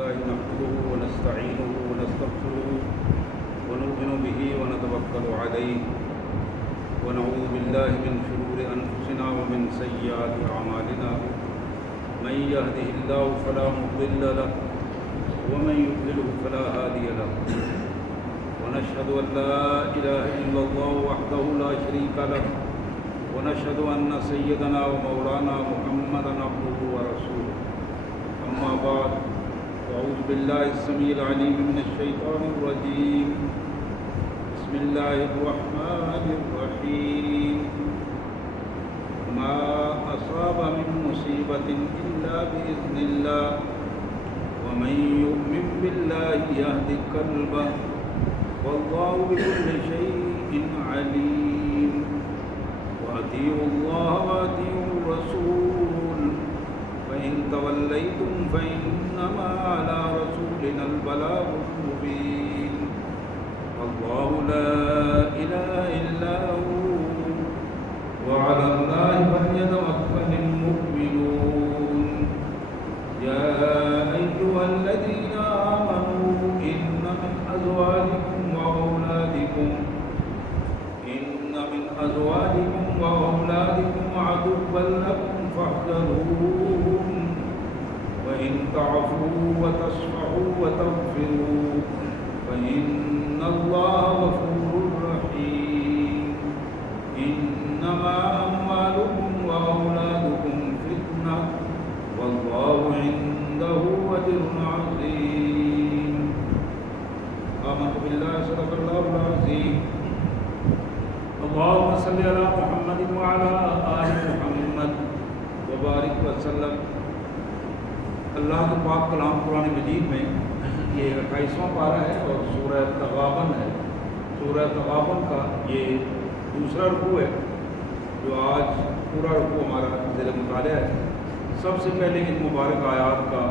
لله نحمده ونستعينه ونستغفره ونؤمن به ونتوكل عليه ونعوذ بالله من شرور أنفسنا ومن سيئات أعمالنا من يهده الله فلا مضل له ومن يضلله فلا هادي له ونشهد أن لا إله إلا الله وحده لا شريك له ونشهد أن سيدنا ومولانا محمدا عبده ورسوله أما بعد أعوذ بالله السميع العليم من الشيطان الرجيم بسم الله الرحمن الرحيم ما أصاب من مصيبة إلا بإذن الله ومن يؤمن بالله يهد قلبه والله بكل شيء عليم وأطيعوا الله وأطيعوا الرسول فإن توليتم فإنما على رسولنا البلاغ المبين الله لا إله إلا هو وعلى الله فليتوكل المؤمنون يا أيها الذين آمنوا إن من أزواجكم وأولادكم عدوا لكم فاحذروهم وإن تعفوا وتصفحوا وتغفروا فإن الله غفور رحيم إنما أموالكم وأولادكم فتنة والله عنده أجر عظيم آمنت بالله صدق الله العظيم اللهم صل على محمد وعلى آل محمد وبارک وسلم۔ اللہ کے پاک کلام قرآن مجید میں یہ 28واں پارہ ہے اور سورہ تغابن ہے۔ سورہ تغابن کا یہ دوسرا رکوع ہے جو آج پورا رکوع ہمارا زیر مطالعہ ہے۔ سب سے پہلے ان مبارک آیات کا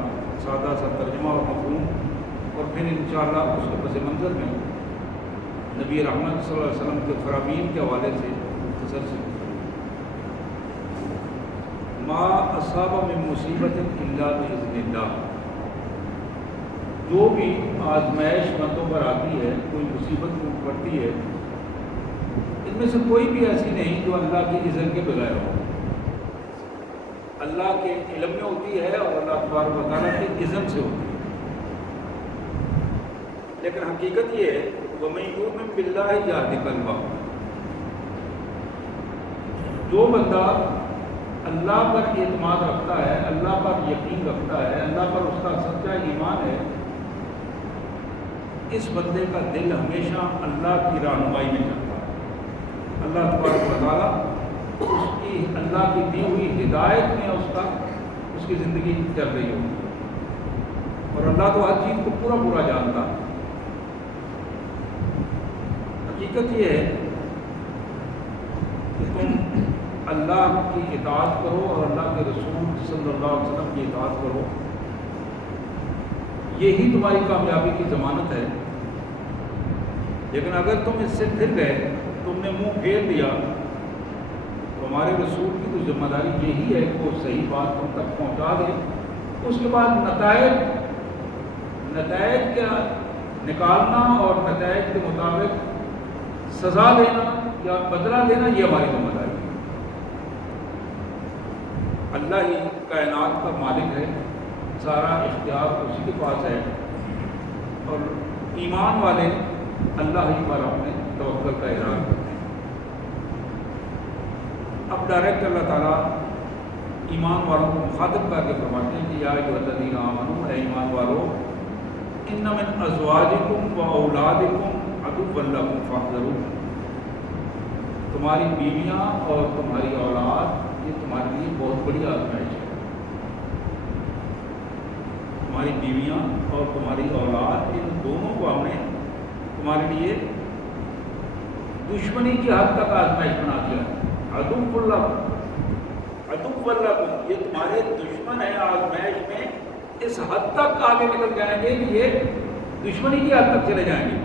سادہ سا ترجمہ اور مفہوم اور پھر انشاءاللہ اس کے پس منظر میں نبی رحمت صلی اللہ علیہ وسلم کے فرامین کے حوالے سے مختصر سے ما اصاب من مصیبت الا باذن اللہ، جو بھی آزمائش بندوں پر آتی ہے، کوئی مصیبت پڑتی ہے، ان میں سے کوئی بھی ایسی نہیں جو اللہ کے اذن کے بغیر ہو۔ اللہ کے علم میں ہوتی ہے اور اللہ تبارک و تعالیٰ کے اذن سے ہوتی ہے، لیکن حقیقت یہ ہے وَمَن يُؤْمِن بِاللَّهِ يَهْدِ قَلْبَهُ، جو بندہ اللہ پر اعتماد رکھتا ہے، اللہ پر یقین رکھتا ہے، اللہ پر اس کا سچا ایمان ہے، اس بندے کا دل ہمیشہ اللہ کی رہنمائی میں چلتا ہے۔ اللہ تبارک و تعالیٰ اس کی اللہ کی دی ہوئی ہدایت میں اس کی زندگی چل رہی ہوتی ہے، اور اللہ تو ہر چیز کو پورا پورا جانتا ہے۔ حقیقت یہ ہے کہ تم اللہ کی اطاعت کرو اور اللہ کے رسول صلی اللہ علیہ وسلم کی اطاعت کرو، یہی تمہاری کامیابی کی ضمانت ہے۔ لیکن اگر تم اس سے پھر گئے، تم نے منہ پھیر دیا، تو ہمارے رسول کی تو ذمہ داری یہی ہے کہ وہ صحیح بات تم تک پہنچا دے، اس کے بعد نتائج کا نکالنا اور نتائج کے مطابق سزا دینا یا بدلہ دینا یہ ہماری ذمہ داری ہے۔ اللہ ہی کائنات کا مالک ہے، سارا اختیار اسی کے پاس ہے، اور ایمان والے اللہ ہی پر اپنے توکل کا اظہار کرتے ہیں۔ اب ڈائریکٹ اللہ تعالیٰ ایمان والوں کو مخاطب کر کے فرماتے ہیں کہ یا ایھا الذین آمنوا، اے ایمان والو، ان من ازواجکم و اولادکم عدوا لکم فاحذروہم، تمہاری بیویاں اور تمہاری اولاد یہ تمہارے لیے بہت بڑی آزمائش ہے۔ تمہاری بیویاں اور تمہاری اولاد ان دونوں کو ہم نے تمہارے لیے دشمنی کی حد تک آزمائش بنا دیا۔ عدو لکم، یہ تمہارے دشمن ہیں، آزمائش میں اس حد تک آگے نکل جائیں گے کہ یہ دشمنی کی حد تک چلے جائیں گے۔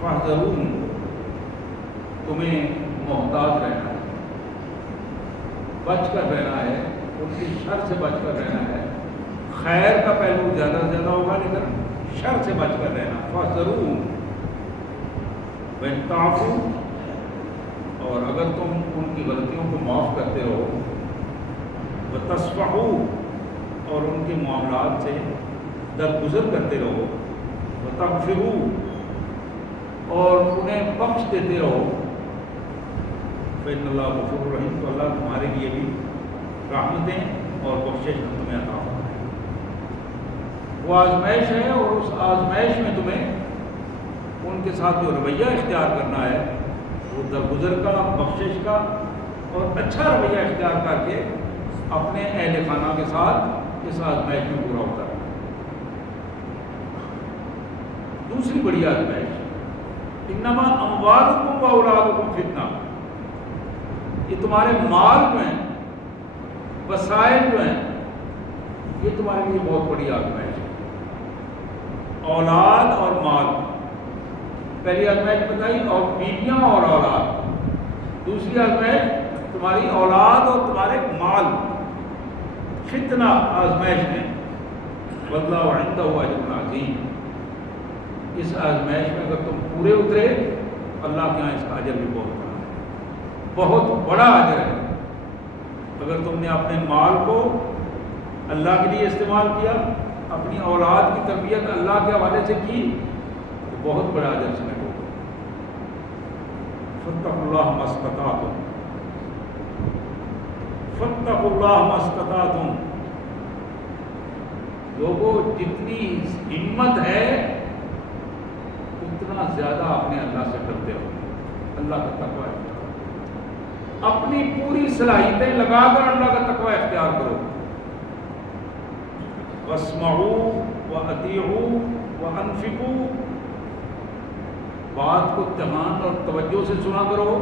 فاحذروہم، تمہیں محتاط رہنا ہے، بچ کر رہنا ہے، ان کی شر سے بچ کر رہنا ہے۔ خیر کا پہلو زیادہ سے زیادہ ہوگا، لیکن شر سے بچ کر رہنا. فَاحْذَرُوهُمْ وَإِن تَعْفُوا، اور اگر تم ان کی غلطیوں کو معاف کرتے رہو، وَتَصْفَحُوا، اور ان کے معاملات سے درگزر کرتے رہو، وَتَغْفِرُوا، اور انہیں بخش دیتے رہو، فإن اللہ غفور رحیم، تو اللہ تمہارے لیے بھی رحمتیں اور بخشش تمہیں عطا فرمائے. وہ آزمائش ہے، اور اس آزمائش میں تمہیں ان کے ساتھ جو رویہ اختیار کرنا ہے وہ درگزر کا، بخشش کا اور اچھا رویہ اختیار کر کے اپنے اہل خانہ کے ساتھ اس آزمائش میں پورا اترنا. دوسری بڑی آزمائش، انما اموالکم و اولادکم فتنہ، یہ تمہارے مال جو ہیں، وسائل جو ہیں، یہ تمہارے لیے بہت بڑی آزمائش ہے. اولاد اور مال، پہلی آزمائش بتائی، اور بیویاں اور اولاد. دوسری آزمائش تمہاری اولاد اور تمہارے مال، فتنہ آزمائش میں. واللہ عندہ اجر عظیم، اس آزمائش میں اگر تم پورے اترے، اللہ کے یہاں اس کا اجر بھی بہت بڑا ہے، بہت بڑا اجر ہے. اگر تم نے اپنے مال کو اللہ کے لیے استعمال کیا، اپنی اولاد کی تربیت اللہ کے حوالے سے کی، تو بہت بڑا اجر سمیٹ ہوگا. فاتقوا اللہ ما استطعتم، فاتقوا اللہ ما استطعتم. لوگوں جتنی ہمت ہے اتنا زیادہ اپنے اللہ سے ڈرتے ہو، اللہ کا تقوی اختیار کرو، اپنی پوری صلاحیتیں لگا کر اللہ کا تقوی اختیار کرو. واسمعوا واطیعوا وانفقوا، بات کو دھیان اور توجہ سے سنا کرو.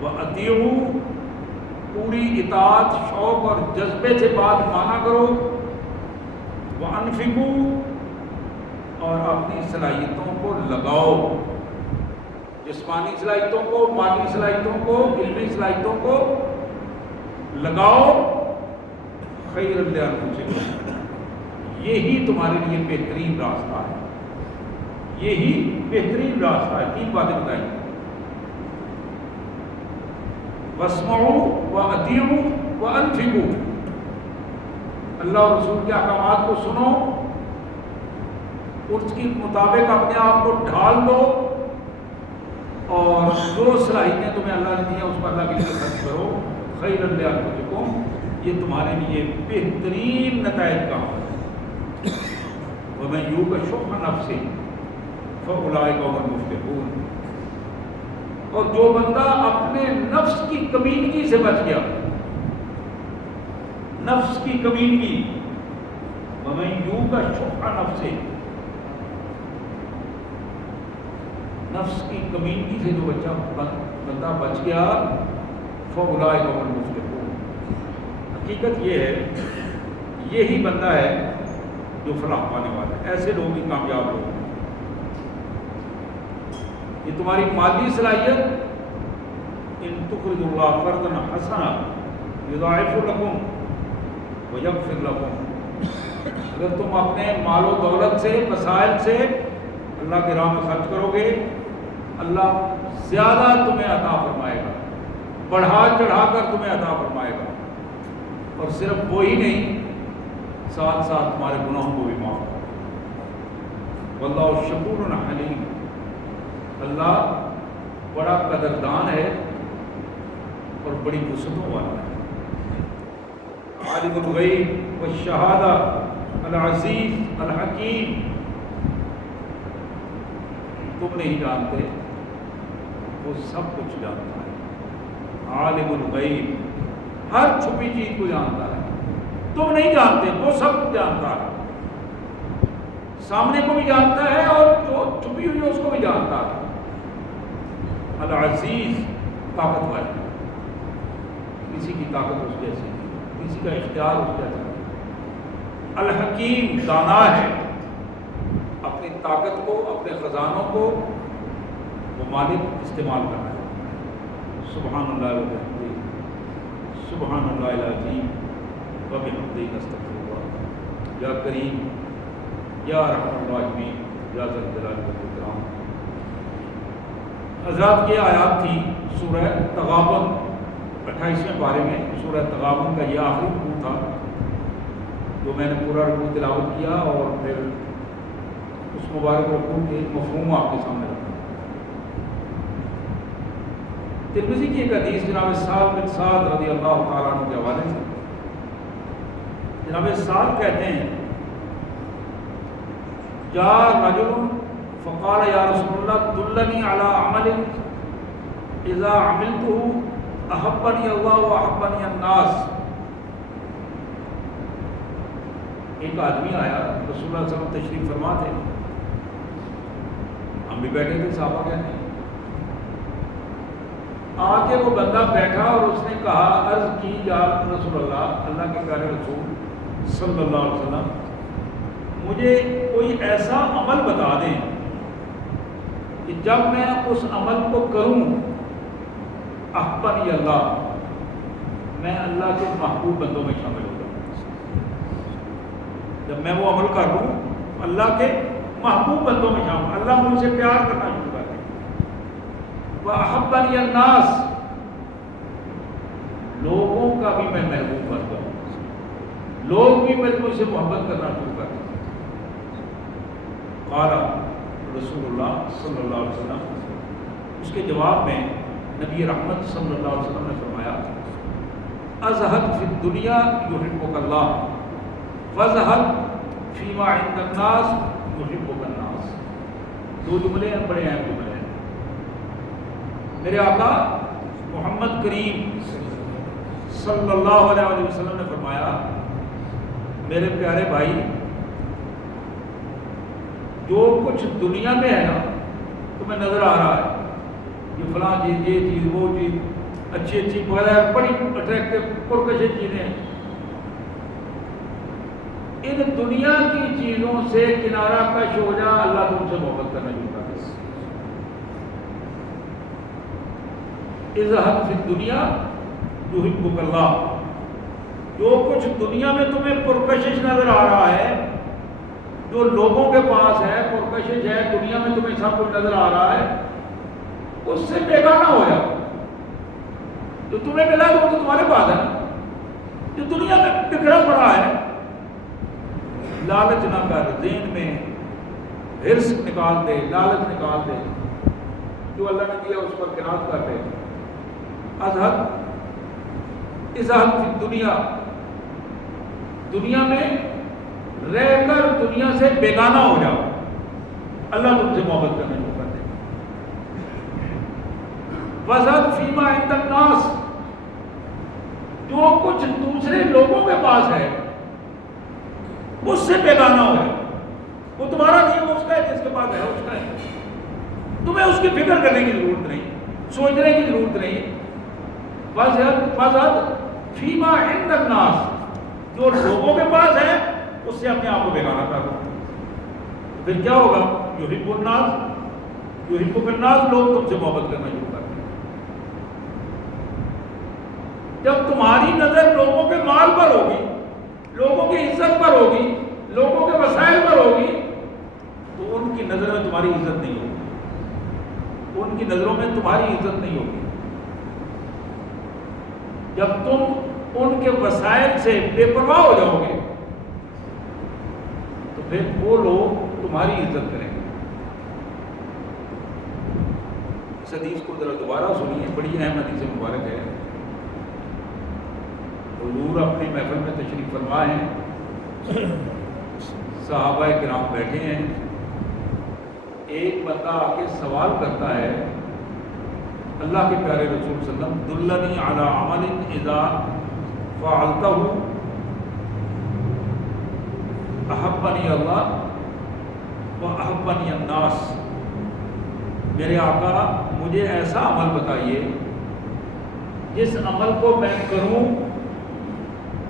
واطیعوا، پوری اطاعت، شوق اور جذبے سے بات مانا کرو. وانفقوا، اور اپنی صلاحیتوں کو لگاؤ، جسمانی صلاحیتوں کو، مالی صلاحیتوں کو، علمی صلاحیتوں کو لگاؤ. خیر لانفسکم، یہی تمہارے لیے بہترین راستہ ہے، یہی بہترین راستہ ہے. تین باتیں بتائیں، واسمعوا واطیعوا وانفقوا. اللہ اور رسول کے احکامات کو سنو، اس کے مطابق اپنے آپ کو ڈھال دو، اور جو صلاحیتیں تمہیں اللہ نے دی ہیں اس پر اللہ کے لیے خرچ کرو. خیر لانفسکم، یہ تمہارے لیے بہترین نتائج کا ہے. وَمَن یُوقَ شُحَّ نَفْسِهِ فَأُولَٰئِکَ هُمُ الْمُفْلِحُونَ، اور جو بندہ اپنے نفس کی کمینگی سے بچ گیا، نفس کی کمینگی، وَمَن یُوقَ شُحَّ نَفْسِهِ، نفس کی کمینگی سے جو بندہ بچ گیا، فَأُولَٰئِکَ هُمُ الْمُفْلِحُونَ. حقیقت یہ ہے، یہی بندہ ہے جو فلاح پانے والا ہے. ایسے لوگ ہی کامیاب لوگ ہیں. یہ تمہاری مالی صلاحیت، ان تقرضوا اللہ قرضا حسنا یضاعف لکم ویغفر لکم، اگر تم اپنے مال و دولت سے، وسائل سے اللہ کے راہ میں خرچ کرو گے، اللہ زیادہ تمہیں عطا فرمائے گا، بڑھا چڑھا کر تمہیں عطا فرمائے گا. اور صرف وہی نہیں، ساتھ ساتھ تمہارے گناہوں کو بھی معاف کرے گا. واللہ شکور حلیم، اللہ بڑا قدردان ہے اور بڑی وسعتوں والا ہے. عالم الغیب والشہادہ العزیز الحکیم، تم نہیں جانتے، وہ سب کچھ جانتا ہے. عالم الغیب، ہر چھپی چیز کو جانتا ہے. تم نہیں جانتے، وہ سب جانتا ہے. سامنے کو بھی جانتا ہے اور جو چھپی ہوئی ہے اس کو بھی جانتا ہے. العزیز، طاقتور، کسی کی طاقت اس جیسی نہیں، کسی کا اختیار اس جیسا نہیں. الحکیم، دانا ہے، اپنی طاقت کو، اپنے خزانوں کو وہ مالک استعمال کرنا ہے. سبحان اللہ وبحمدہ، سبحان اللہ العظیم. وبحمدہ نستغفرک یا کریم یا ارحم الراحمین یا ذا الجلال والاکرام۔ حضرات یہ آیات تھی سورہ تغابن 28ویں پارے میں۔ سورہ تغابن کا یہ آخری رکوع تھا جو میں نے پورا رکوع تلاوت کیا اور پھر اس مبارک رکوع کے مفہوم آپ کے سامنے رکھا۔ ترمذی کی ایک حدیث جناب سعد بن سعد رضی اللہ تعالیٰ عنہ کے حوالے سے، جناب سعد کہتے ہیں جاء رجل فقال یا رسول اللہ دلنی علی عمل اذا عملته احبنی اللہ واحبنی الناس۔ ایک آدمی آیا، رسول اللہ صلی اللہ علیہ وسلم تشریف فرما تھے، ہم بھی بیٹھے تھے، صحابہ کہتے ہیں آ کے وہ بندہ بیٹھا اور اس نے کہا، عرض کی یا رسول اللہ، اللہ کے پیارے رسول صلی اللہ علیہ وسلم، مجھے کوئی ایسا عمل بتا دیں کہ جب میں اس عمل کو کروں احبنی اللہ، میں اللہ کے محبوب بندوں میں شامل ہو جاؤں۔ جب میں وہ عمل کر لوں اللہ کے محبوب بندوں میں شامل، اللہ مجھ سے پیار کرنا شروع کر دے۔ وَأَحَبَّنِيَ النَّاسِ، لوگوں کا بھی میں محبوب بن جاؤں، لوگ بھی مجھ سے محبت کرنا شروع کر دیں۔ قال رسول اللہ صلی اللہ علیہ وسلم، اس کے جواب میں نبی رحمت صلی اللہ علیہ وسلم نے فرمایا، اذهب فی الدنیا یحبک اللہ فاذهب فیما عند الناس یحبک الناس۔ دو جملے ہیں، بڑے اہم جملے ہیں۔ میرے آقا محمد کریم صلی اللہ علیہ وسلم نے فرمایا، میرے پیارے بھائی، جو کچھ دنیا میں ہے نا تمہیں نظر آ رہا ہے، یہ فلاں چیز، یہ چیز، وہ چیز، اچھی اچھی بغیر بڑی اٹریکٹیو پرکشش چیزیں ہیں، ان دنیا کی چیزوں سے کنارہ کش ہو جا، اللہ تم سے محبت کرنا شروع کر دے۔ اذهب فی الدنیا یحبک اللہ، جو کچھ دنیا میں تمہیں پرکشش نظر آ رہا ہے، جو لوگوں کے پاس ہے، پرکشش ہے، دنیا میں تمہیں سب کچھ نظر آ رہا ہے، اس سے بیگانہ ہو جاؤ۔ جو تمہیں ملا وہ تو تمہارے پاس ہے، جو دنیا میں بکھرا پڑا ہے، لالچ نہ کر، ذہن میں حرص نکال دے، لالچ نکال دے، جو اللہ نے دیا اس پر قناعت کر دے۔ اذهب فی الدنیا، دنیا میں رہ کر دنیا سے بیگانہ ہو جاؤ، اللہ تم سے محبت کرنے کو کر دے۔ وَذَرْ فِيمَا عِندَ النَّاسِ، جو کچھ دوسرے لوگوں کے پاس ہے اس سے بیگانہ ہو جاؤ، وہ تمہارا نہیں، وہ اس کا ہے، جس کے پاس ہے اس کا ہے، تمہیں اس کی فکر کرنے کی ضرورت نہیں، سوچنے کی ضرورت نہیں۔ وَذَرْ فِيمَا عِندَ النَّاسِ، جو لوگوں کے پاس ہے اس سے اپنے آپ کو بیگانہ کر دو، پھر کیا ہوگا؟ یحب الناس یحبک الناس، لوگ تم سے محبت کرنا شروع کر دیں۔ جب تمہاری نظر لوگوں کے مال پر ہوگی، لوگوں کی عزت پر ہوگی، لوگوں کے وسائل پر ہوگی، تو ان کی نظر میں تمہاری عزت نہیں ہوگی، ان کی نظروں میں تمہاری عزت نہیں ہوگی۔ جب تم ان کے وسائل سے بے پرواہ ہو جاؤ گے تو پھر وہ لوگ تمہاری عزت کریں گے۔ اس حدیث کو ذرا دوبارہ سنیے، بڑی اہم حدیث مبارک ہے۔ حضور اپنی محفل میں تشریف فرما ہیں، صحابہ کرام بیٹھے ہیں، ایک بندہ آ کے سوال کرتا ہے، اللہ کے پیارے رسول صلی اللہ علیہ وسلم، دلنی علی عمل اذا فعلتہ احبنی اللہ واحبنی الناس۔ میرے آقا مجھے ایسا عمل بتائیے جس عمل کو میں کروں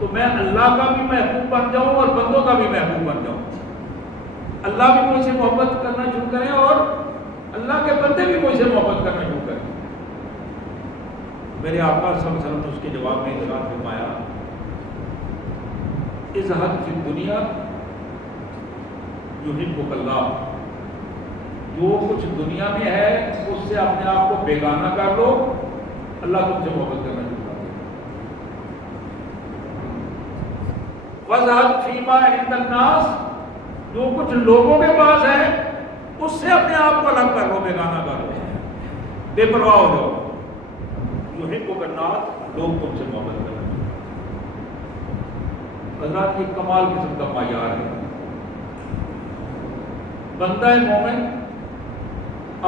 تو میں اللہ کا بھی محبوب بن جاؤں اور بندوں کا بھی محبوب بن جاؤں، اللہ بھی مجھ سے محبت کرنا شروع کریں اور اللہ کے بندے بھی مجھ سے محبت کرنا شروع کریں۔ میرے آقا صلی اللہ علیہ وسلم نے اس کے جواب میں ارشاد فرمایا، اذهب فی الدنیا یحبک اللہ، جو کچھ دنیا میں ہے اس سے اپنے آپ کو بیگانہ کر لو، اللہ تم سے محبت کرنا شروع کر دے گا۔ وَاذْهَبْ فِي مَا عِندَ النَّاسِ، جو کچھ لوگوں کے پاس ہے اس سے اپنے آپ کو الگ کر لو، بیگانہ کر لو، بے پرواہ ہو جاؤ۔ یحبک الناس، لوگ تم سے محبت کریں۔ حضرات یہ کمال قسم کا معیار ہے۔ بندہ مومن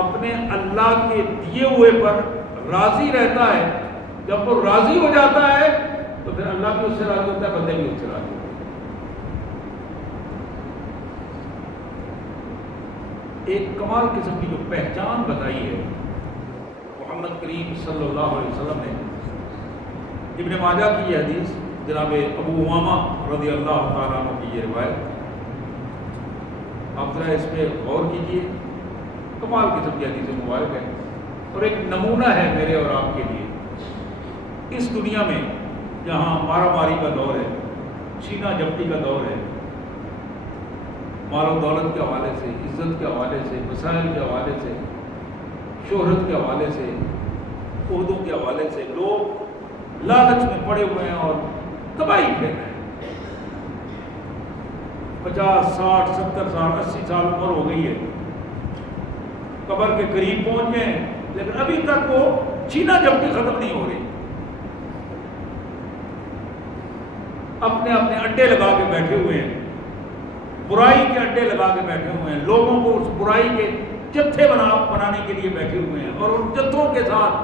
اپنے اللہ کے دیے ہوئے پر راضی رہتا ہے، جب وہ راضی ہو جاتا ہے تو پھر اللہ بھی اس سے راضی ہوتا ہے، بندے بھی اس سے راضی ہوتے ہیں۔ ایک کمال قسم کی جو پہچان بتائی ہے محمد کریم صلی اللہ علیہ وسلم نے، ابن ماجہ کی یہ حدیث، جناب ابو امامہ رضی اللہ تعالیٰ عنہ کی یہ روایت، آپ ذرا اس پہ غور کیجیے، کمال قسم کی حدیث مبارک ہے اور ایک نمونہ ہے میرے اور آپ کے لیے۔ اس دنیا میں جہاں مارا ماری کا دور ہے، چھینا جھپٹی کا دور ہے، مال و دولت کے حوالے سے، عزت کے حوالے سے، مسائل کے حوالے سے، شہرت کے حوالے سے، عہدوں کے حوالے سے لوگ لالچ میں پڑے ہوئے ہیں اور تباہی پھیر رہے ہیں۔ 50 60 70 سال 80 سال عمر ہو گئی ہے، قبر کے قریب پہنچ گئے ہیں، لیکن ابھی تک وہ چھینا جھپٹی ختم نہیں ہو رہی۔ اپنے اپنے اڈے لگا کے بیٹھے ہوئے ہیں، برائی کے اڈے لگا کے بیٹھے ہوئے ہیں، لوگوں کو اس برائی کے جتھے بنانے کے لیے بیٹھے ہوئے ہیں، اور ان جتھوں کے ساتھ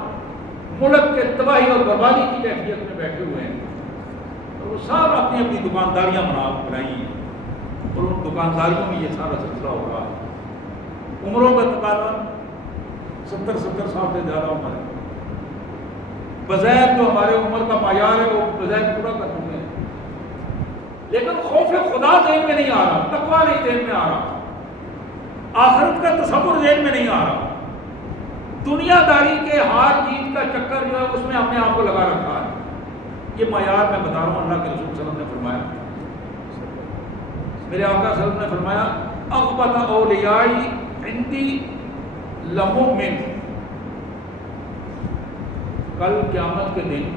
ملک کے تباہی اور بربادی کی کیفیت میں بیٹھے ہوئے ہیں، اور وہ سب اپنی اپنی دکانداریاں بنائی ہیں، اور ان دکانداریوں میں یہ سارا سلسلہ ہو رہا ہے۔ عمروں کا تقاضا 70 سال سے زیادہ عمر ہے، بظاہر جو ہمارے عمر کا معیار ہے وہ بظاہر پورا کر چکے ہیں، لیکن خوف خدا ذہن میں نہیں آ رہا، تقویٰ نہیں ذہن میں آ رہا، آخرت کا تصور ذہن میں نہیں آ رہا، دنیا داری کے ہار جیت کا چکر جو ہے اس میں اپنے آپ کو لگا رکھا ہے۔ یہ معیار میں بتا رہا ہوں، اللہ کے رسول صلی اللہ علیہ وسلم نے فرمایا، میرے آقا صلی اللہ علیہ وسلم نے فرمایا، اغبط اولیائی عندی لمؤمن، کل قیامت کے دن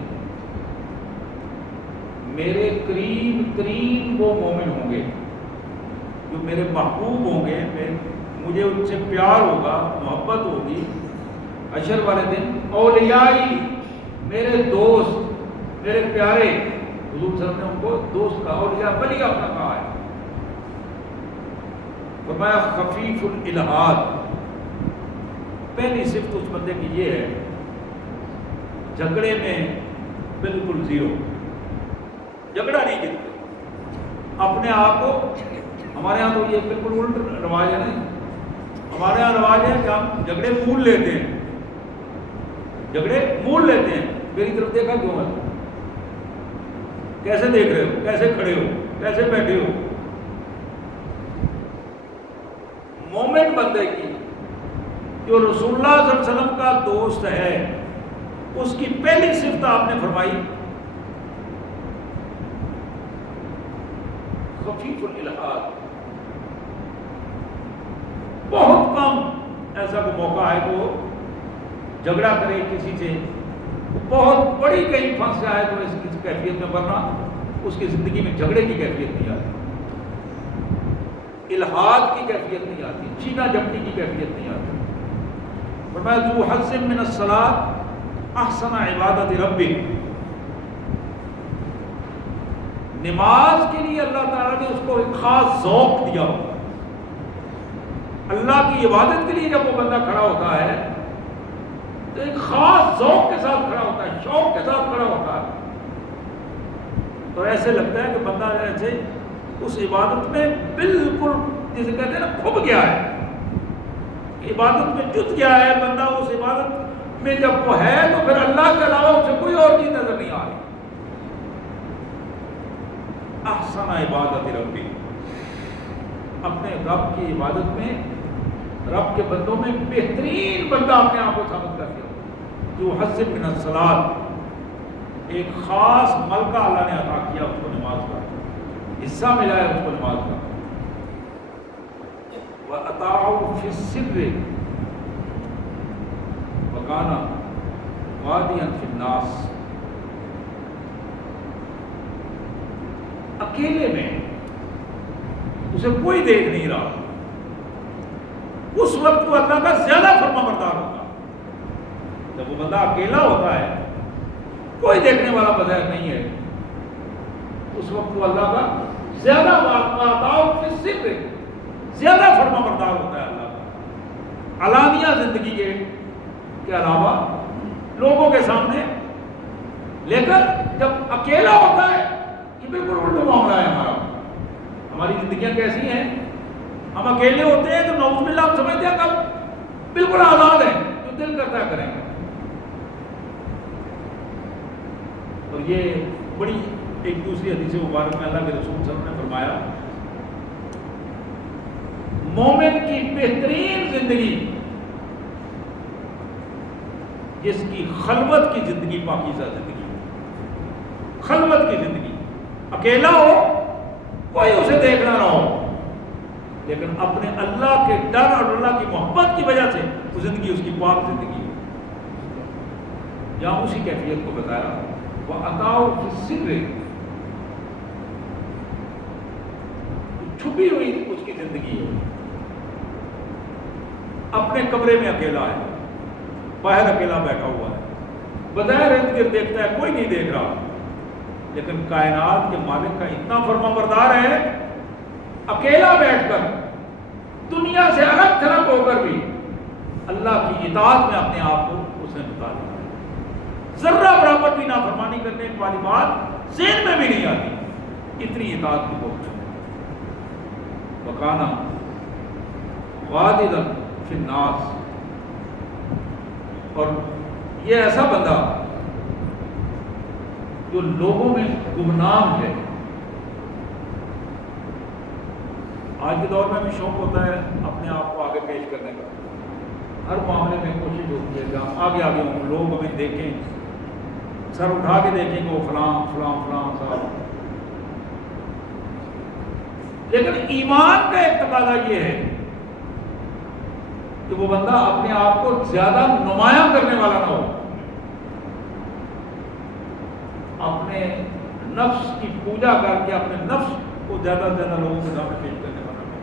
میرے قریب ترین وہ مومن ہوں گے جو میرے محبوب ہوں گے، مجھے ان سے پیار ہوگا، محبت ہوگی حشر والے دن، اولیائی، میرے دوست، میرے پیارے، حضور صلی اللہ علیہ وسلم نے ان کو دوست کہا، اولیاء ولی اپنا کہا ہے۔ فرمایا خفیف الالحاد، پہلی صفت اس بندے کی یہ ہے، جھگڑے میں بالکل زیرو، جھگڑا نہیں کرتے اپنے آپ کو۔ ہمارے ہاں تو یہ بالکل الٹ رواج ہے، نہیں، ہمارے ہاں رواج ہے کہ ہم جھگڑے مول لیتے ہیں، جھگڑے مول لیتے ہیں۔ میری طرف دیکھا کیوں ہے؟ کیسے دیکھ رہے ہو، کیسے کھڑے ہو، کیسے بیٹھے ہو؟ مومن بندے کی جو رسول اللہ صلی اللہ علیہ وسلم کا دوست ہے، اس کی پہلی صفت آپ نے فرمائی خفیف الالحاد۔ بہت کم ایسا کوئی موقع ہے کہ وہ جھگڑا کرے کسی سے، بہت بڑی کہیں پھنس جائے تو اس کی کیفیت میں، ورنہ اس کی زندگی میں جھگڑے کی کیفیت نہیں آتی، الحاد کی کیفیت نہیں آتی، چھینا جھپٹی کی کیفیت نہیں آتی۔ فرمایا ذو حظ من الصلاۃ احسن عبادت ربک، نماز کے لیے اللہ تعالیٰ نے اس کو ایک خاص ذوق دیا ہوتا ہے۔ اللہ کی عبادت کے لیے جب وہ بندہ کھڑا ہوتا ہے تو ایک خاص ذوق کے ساتھ کھڑا ہوتا ہے، شوق کے ساتھ کھڑا ہوتا ہے، اور ایسے لگتا ہے کہ بندہ ایسے اس عبادت میں بالکل جسے کہتے ہیں نا کھب گیا ہے، عبادت میں جت گیا ہے بندہ، اس عبادت میں جب وہ ہے تو پھر اللہ کے علاوہ اسے کوئی اور چیز نظر نہیں آ رہی۔ احسن عبادت ربی، اپنے رب کی عبادت میں، رب کے بندوں میں بہترین بندہ اپنے آپ کو ثابت کر دیا۔ جو حظ من الصلاۃ، ایک خاص ملکہ اللہ نے عطا کیا اس کو نماز کا، حصہ ملا ہے اس کو نماز کا. وَأَطَاعُوا فِي السِّرِّ وَكَانَ وَادِيًا فِي النَّاسِ. اکیلے میں اسے کوئی دیکھ نہیں رہا، اس وقت وہ اللہ کا زیادہ فرما بردار ہوتا. جب وہ بندہ اکیلا ہوتا ہے، کوئی دیکھنے والا بغیر نہیں ہے، اس وقت وہ اللہ کا زیادہ زیادہ فرما بردار ہوتا ہے اللہ کا، علانیہ زندگی کے علاوہ لوگوں کے سامنے. لیکن جب اکیلا ہوتا ہے، یہ بالکل الٹا معاملہ ہے ہمارا. ہماری زندگیاں کیسی ہیں؟ ہم اکیلے ہوتے ہیں تو نعوذ باللہ ہم سمجھتے ہیں کب بالکل آزاد ہیں، جو دل کرتا ہے کریں گے. اور یہ بڑی ایک دوسری حدیث مبارک میں اللہ کے رسول صلی اللہ علیہ وسلم نے فرمایا، مومن کی بہترین زندگی جس کی خلوت کی زندگی، پاکیزہ زندگی، خلوت کی زندگی، اکیلا ہو، کوئی اسے دیکھنا نہ ہو، لیکن اپنے اللہ کے ڈر اور اللہ کی محبت کی وجہ سے وہ زندگی اس کی پاک زندگی ہے. یہاں اسی کیفیت کو بتایا. وَأَطَاعُوا فِي السِّرِّ، چھپی ہوئی اس کی زندگی ہے. اپنے کمرے میں اکیلا ہے، باہر اکیلا بیٹھا ہوا ہے، بظاہر ارد گرد دیکھتا ہے کوئی نہیں دیکھ رہا، لیکن کائنات کے مالک کا اتنا فرما بردار ہے، اکیلا بیٹھ کر دنیا سے الگ تھلگ ہو کر بھی اللہ کی اطاعت میں اپنے آپ کو اس نے بتا دیا. ذرہ برابر بھی نافرمانی کرنے والی بات ذہن میں بھی نہیں آتی، اتنی اطاعت کی پہنچ. وَكَانَ وَادِدًا فِي النَّاسِ، اور یہ ایسا بندہ جو لوگوں میں گمنام ہے. آج کے دور میں بھی شوق ہوتا ہے اپنے آپ کو آگے پیش کرنے کا، ہر معاملے میں کوشش ہوتی ہے کہ آگے آگے ہوں، لوگ ہمیں دیکھیں، سر اٹھا کے دیکھیں کہ وہ فلاں فلاں فلاں صاحب. لیکن ایمان کا ایک تقاضا یہ ہے کہ وہ بندہ اپنے آپ کو زیادہ نمایاں کرنے والا نہ ہو، اپنے نفس کی پوجا کر کے اپنے نفس کو زیادہ سے زیادہ لوگوں کے سامنے پیش کرنے والا نہ ہو.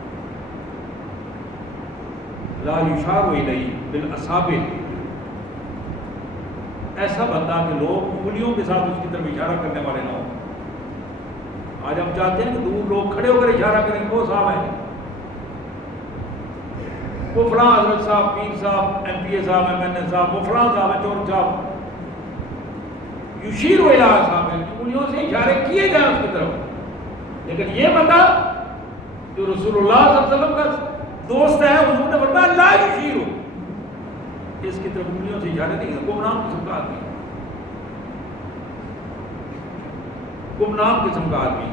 لا یشار الیہ بالاصابع، ایسا بندہ کہ لوگ انگلیوں کے ساتھ اس کی طرف اشارہ کرنے والے نہ ہو. آج ہم چاہتے ہیں کہ دور لوگ کھڑے ہو کر اشارہ کریں وہ صاحب ہیں، وہ فلاں حضرت صاحب، پیر صاحب، ایم پی اے صاحب، ایم این اے صاحب، وہ فلاں صاحب ہے، چور صاحب. یشیر الی صاحب ہے، انگلیوں سے اشارے کیے جائیں اس کی طرف. لیکن یہ بندہ جو رسول اللہ صلی اللہ علیہ وسلم کا دوست ہے، حضور نے فرمایا لا یشیر، اس کی طرف انگلیوں سے اشارے نہیں. گمنام قسم کا آدمی، گمنام قسم کا آدمی.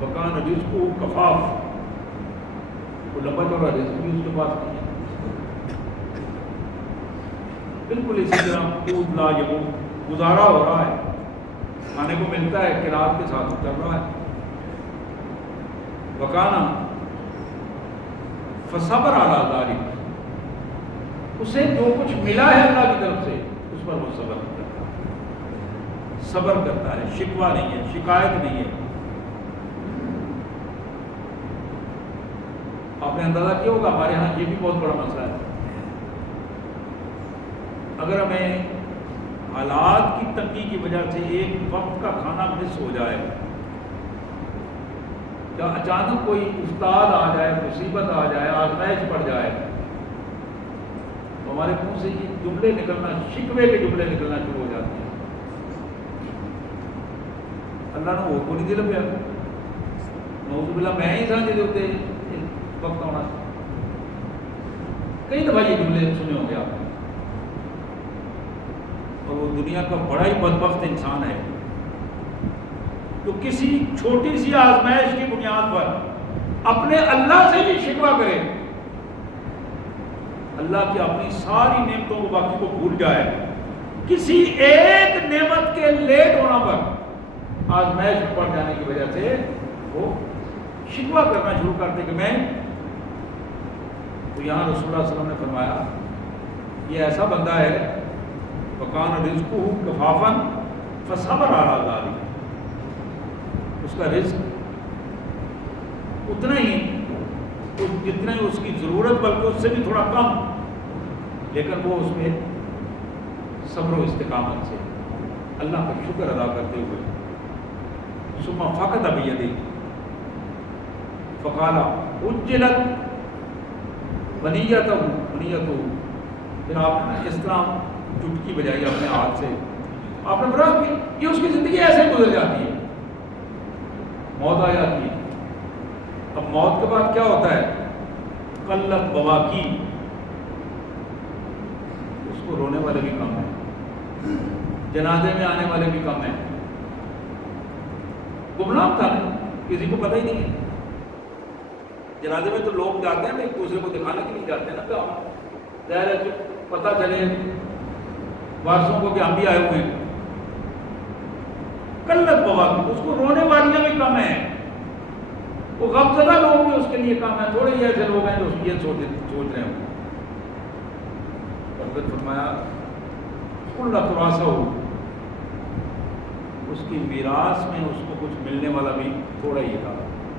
وَكَانَ رِزْقُهُ کفاف، وہ لمبا چوڑا رزق بھی اس کے پاس نہیں ہے. بالکل اسی طرح قوت لا یقوت، گزارا ہو رہا ہے، کھانے کو ملتا ہے، قرات کے ساتھ چل رہا ہے. وَكَانَ فَصَبَرَ عَلَىٰ ذَلِكَ، اسے جو کچھ ملا ہے اللہ کی طرف سے اس پر وہ صبر کرتا ہے، صبر کرتا ہے، شکوہ نہیں ہے، شکایت نہیں ہے. آپ نے اندازہ کیا ہوگا ہمارے ہاں یہ بھی بہت بڑا مسئلہ ہے. اگر ہمیں حالات کی تنگی کی وجہ سے ایک وقت کا کھانا مس ہو جائے، یا اچانک کوئی افتاد آ جائے، مصیبت آ جائے، آزمائش پڑ جائے، تو ہمارے منہ سے یہ جملے نکلنا، شکوے کے جملے نکلنا شروع ہو جاتے ہیں. اللہ نے وہ کو نہیں دل پیا، نعوذ باللہ میں ہی سانجے دیتے وقت ہونا. کئی دفعہ یہ جملے سنے ہوں گے آپ نے. اور وہ دنیا کا بڑا ہی بدبخت انسان ہے جو کسی چھوٹی سی آزمائش کی بنیاد پر اپنے اللہ سے بھی شکوہ کرے، اللہ کی اپنی ساری نعمتوں کو باقی کو بھول جائے. کسی ایک نعمت کے لیٹ ہونا پر، آزمائش پڑ جانے کی وجہ سے وہ شکوہ کرنا شروع کرتے کہ میں، تو یہاں رسول اللہ صلی اللہ علیہ وسلم نے فرمایا یہ ایسا بندہ ہے وکان رزقہ کفافا فصبر علی ذلک، اس کا رزق اتنا ہی جتنا ہی اس کی ضرورت، بلکہ اس سے بھی تھوڑا کم، لیکن وہ اس میں صبر و استقامت سے اللہ کا شکر ادا کرتے ہوئے ثم فقد بیدہ فقال اجلت بنیتہ پھر آپ نے اس طرح چٹکی بجائی اپنے ہاتھ سے، آپ نے بڑا کہ یہ اس کی زندگی ایسے گزر جاتی ہے، موت آ جاتی ہے۔ اب موت کے بعد کیا ہوتا ہے؟ قلت بواکی، اس کو رونے والے بھی کم ہیں، جنازے میں آنے والے بھی کم ہیں۔ گمنام تھا نا، کسی کو پتہ ہی نہیں ہے۔ جنازے میں تو لوگ جاتے ہیں ایک دوسرے کو دکھانے کے لیے جاتے ہیں نا، کہ ظاہر ہے پتہ چلے وارثوں کو کہ ہم بھی آئے ہوئے ہیں۔ قلت بواکی، اس کو رونے والیاں بھی کم ہیں، وہ غم زدہ لوگ بھی اس کے لیے کم ہیں، تھوڑے ہی ایسے لوگ ہیں جو یہ سوچ رہے ہوں۔ اور پھر فرمایا کل تراثہ، اس کی میراث میں اس کو کچھ ملنے والا بھی تھوڑا ہی تھا،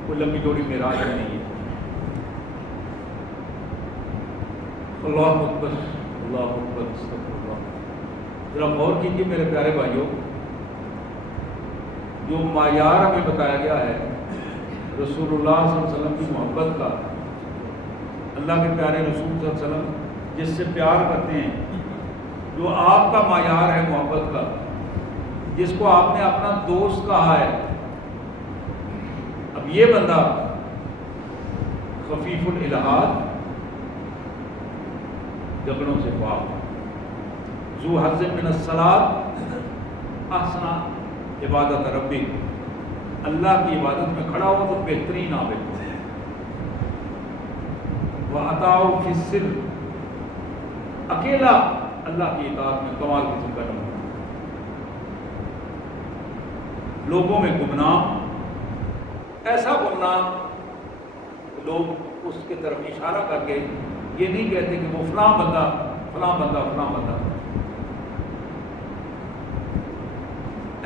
کوئی لمبی چوڑی میراث نہیں ہے۔ اللہ اکبر اللہ اکبر استغفر اللہ۔ ذرا غور کیجیے میرے پیارے بھائیوں، جو معیار ہمیں بتایا گیا ہے رسول اللہ صلی اللہ علیہ وسلم کی محبت کا، اللہ کے پیارے رسول صلی اللہ علیہ وسلم جس سے پیار کرتے ہیں، جو آپ کا معیار ہے محبت کا، جس کو آپ نے اپنا دوست کہا ہے، اب یہ بندہ خفیف الالحاد، جھگڑوں سے پاک، ذو حظ من الصلاۃ احسن عبادت ربی، اللہ کی عبادت میں کھڑا ہو تو بہترین عابد، وَأَطَاعُ فِي السِّرِّ، اکیلا اللہ کی اطاعت میں کمال قسم کا نمونہ، لوگوں میں گمنام، ایسا گمنام لوگ اس کے طرف اشارہ کر کے یہ نہیں کہتے کہ وہ فلاں بندہ فلاں بندہ فلاں بندہ،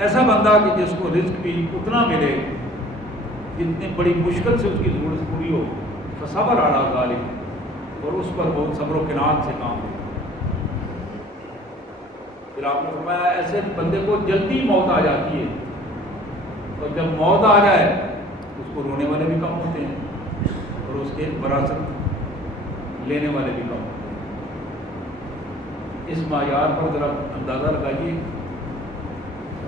ایسا بندہ کہ جس کو رزق بھی اتنا ملے جتنی بڑی مشکل سے اس کی ضرورت پوری ہو، فصبر علی ذلک، اور اس پر بہت صبر و کنات سے کام ہو۔ پھر آپ نے فرمایا ایسے بندے کو جلدی موت آ جاتی ہے، اور جب موت آ جائے اس کو رونے والے بھی کم ہوتے ہیں، اور اس کے وراثت لینے والے بھی کم ہوتے ہیں۔ اس معیار پر ذرا اندازہ لگائیے،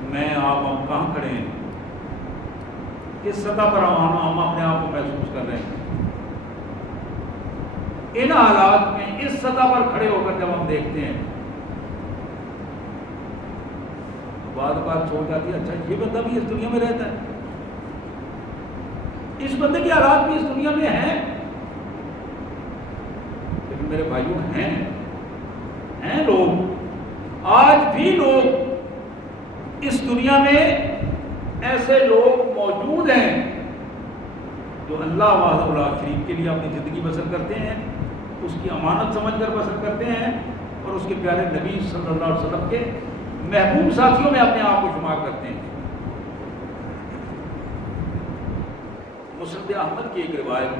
میں آپ ہم کہاں کھڑے ہیں، کس سطح پر ہم اپنے آپ کو محسوس کر رہے ہیں۔ ان حالات میں اس سطح پر کھڑے ہو کر جب ہم دیکھتے ہیں، بعد بات سوچ جاتی ہے اچھا یہ بندہ بھی اس دنیا میں رہتا ہے، اس بندے کے حالات بھی اس دنیا میں ہیں۔ لیکن میرے بھائیوں ہیں لوگ، آج بھی لوگ اس دنیا میں ایسے لوگ موجود ہیں جو اللہ وحدہ لا شریک کے لیے اپنی زندگی بسر کرتے ہیں، اس کی امانت سمجھ کر بسر کرتے ہیں، اور اس کے پیارے نبی صلی اللہ علیہ وسلم کے محبوب ساتھیوں میں اپنے آپ کو شمار کرتے ہیں۔ مسند احمد کی ایک روایت،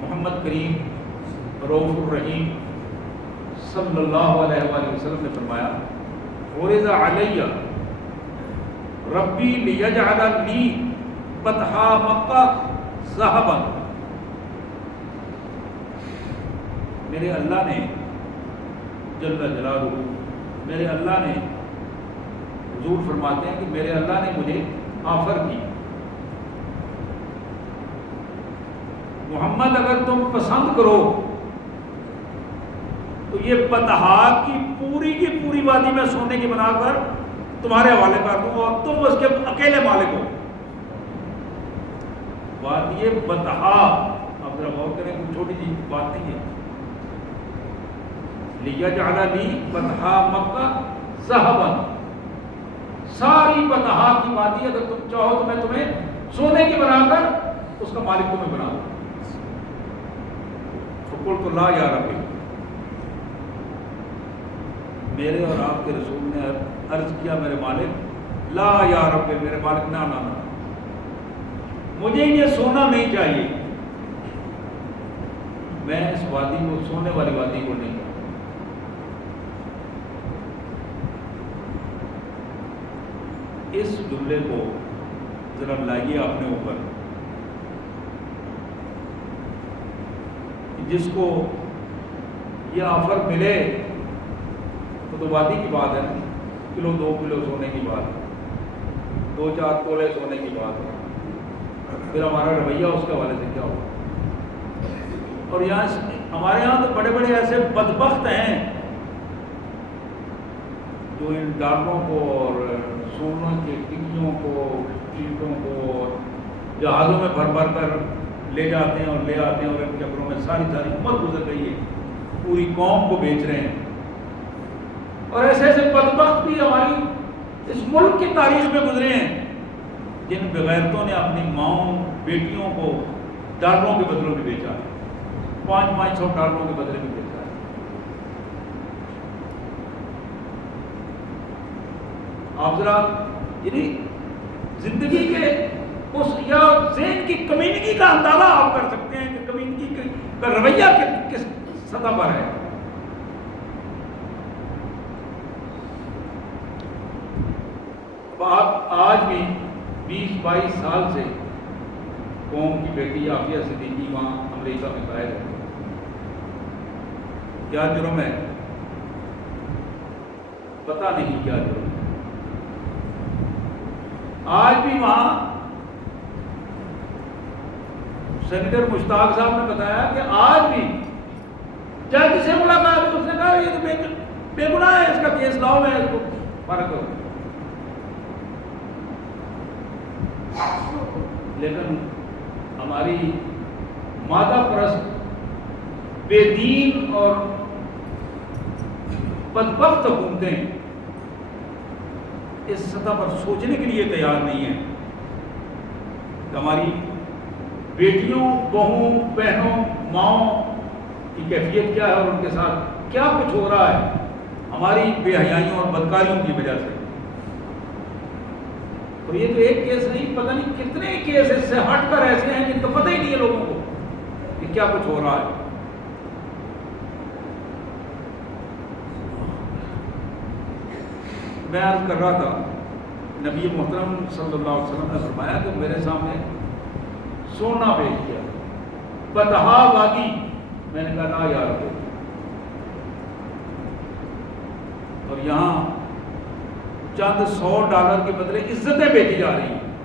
محمد کریم رؤوف الرحیم صلی اللہ علیہ وآلہ وسلم نے فرمایا عرض علی ربی لیجعل لی بطحا مکہ ذہبا، میرے اللہ نے جل جلالہ، میرے اللہ نے، حضور فرماتے ہیں کہ میرے اللہ نے مجھے آفر کی، محمد اگر تم پسند کرو تو یہ بطحا کی پوری وادی میں سونے کی بنا کر تمہارے حوالے کر دوں، اور تم اس کے اکیلے مالک ہو۔ وادی بطحا، آپ ذرا غور کریں، کوئی چھوٹی سی بات نہیں ہے۔ لیجعل لی بطحا مکہ ذہبا، ساری بطحا کی وادی اگر تم چاہو تو میں تمہیں سونے کی بنا کر اس کا مالک تمہیں بنا دو. فقلت لا یا ربی، میرے اور آپ کے رسول نے عرض کیا میرے مالک، لا یا ربی، میرے مالک نہ مجھے یہ سونا نہیں چاہیے، میں اس وادی کو، سونے والی وادی کو نہیں. اس جملے کو ذرا لائیے اپنے اوپر. جس کو یہ آفر ملے تو وادی کی بات ہے، کلو 2 کلو سونے کی بات، 2-4 تولے سونے کی بات ہے، پھر ہمارا رویہ اس کے حوالے سے کیا ہوگا. اور یہاں ہمارے یہاں تو بڑے بڑے ایسے بدبخت ہیں جو ان ڈاکوں کو اور سونوں کے ٹکیوں کو، چیٹوں کو جہازوں میں بھر بھر کر لے جاتے ہیں اور لے آتے ہیں، اور ان قبروں میں ساری عمر گزر رہی ہے، پوری قوم کو بیچ رہے ہیں. اور ایسے ایسے بدبخت بھی ہماری اس ملک کی تاریخ میں گزرے ہیں جن بغیرتوں نے اپنی ماؤں بیٹیوں کو ڈالروں کے بدلوں میں بیچا ہے، 500 ڈالروں کے بدلے میں بیچا ہے. آپ ذرا یعنی زندگی کے اس یا ذہن کی کمیونٹی کا اندازہ آپ کر سکتے ہیں کہ کمیونٹی کا رویہ کس سطح پر ہے. آپ آج بھی 20-22 سال سے قوم کی بیٹی عافیہ صدیقی وہاں امریکہ میں قائد ہے. کیا جرم ہے؟ پتہ نہیں کیا جرم ہے. آج بھی وہاں سینیٹر مشتاق صاحب نے بتایا کہ آج بھی جج سے ملاقات، اس نے کہا یہ تو بے گناہ ہے، اس کا کیس لاؤ، میں اس کو فرق کروں. لیکن ہماری مادہ پرست بے دین اور بدبخت حکومتیں اس سطح پر سوچنے کے لیے تیار نہیں ہیں کہ ہماری بیٹیوں، بہوں، بہنوں، ماؤں کی کیفیت کیا ہے اور ان کے ساتھ کیا کچھ ہو رہا ہے ہماری بے حیائیوں اور بدکاریوں کی وجہ سے. تو یہ تو ایک کیس نہیں، پتہ نہیں کتنے کیس اس سے ہٹ کر ایسے ہیں جن کو پتہ ہی نہیں ہے لوگوں کو کہ کیا کچھ ہو رہا ہے. میں عرض کر رہا تھا، نبی محترم صلی اللہ علیہ وسلم نے فرمایا کہ میرے سامنے سونا پیش کیا، بتہا وادی، میں نے کہا لا یا رب، اور یہاں چند $100 کے بدلے عزتیں بیچی جا رہی ہیں.